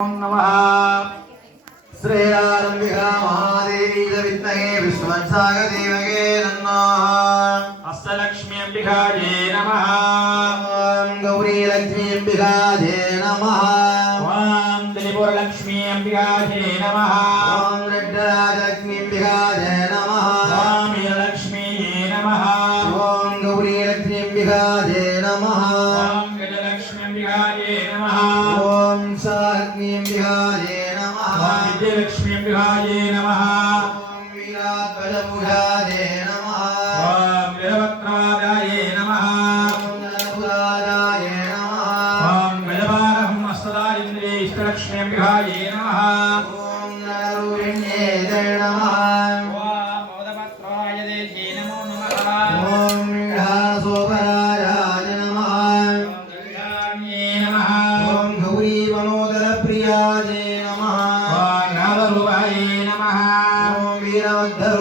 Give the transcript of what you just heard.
नमः श्रेयारंबिका महादेवी च विद्महे विष्णुवंशागदेवगे नमः अष्टलक्ष्म्यंबिकायै नमः ॐ गौरीलक्ष्मींबिकायै नमः ॐ त्रिपुरलक्ष्म्यंबिकायै नमः ॐ रुद्रराजलक्ष्मींबिकायै नमः ॐ वीरलक्ष्म्यै नमः ॐ गौरीलक्ष्मींबिकायै नमः ॐ गजलक्ष्म्यंबिकायै नमः ॐ साग्निंबिकायै नमः ॐ विद्यालक्ष्म्यंबिकायै नमः ॐ वीराध्वजपूजायै नमः ॐ वीरवक्त्रवादायै नमः ॐ जलपुराजायै नमः ॐ गजवारहं हस्तदारिन्द्रे इष्टलक्ष्म्यंबिकायै नमः ॐ नररूपिण्ये नमः ॐ मोदपत्राय देशे नमो नमः ॐ विघ्नासोपराजाय नमः ॐ दुर्गाण्ये नमः ॐ गौरीवनोदरप्रियायै नमः ॐ नादरूपायै नमः ॐ वीरवद्धरू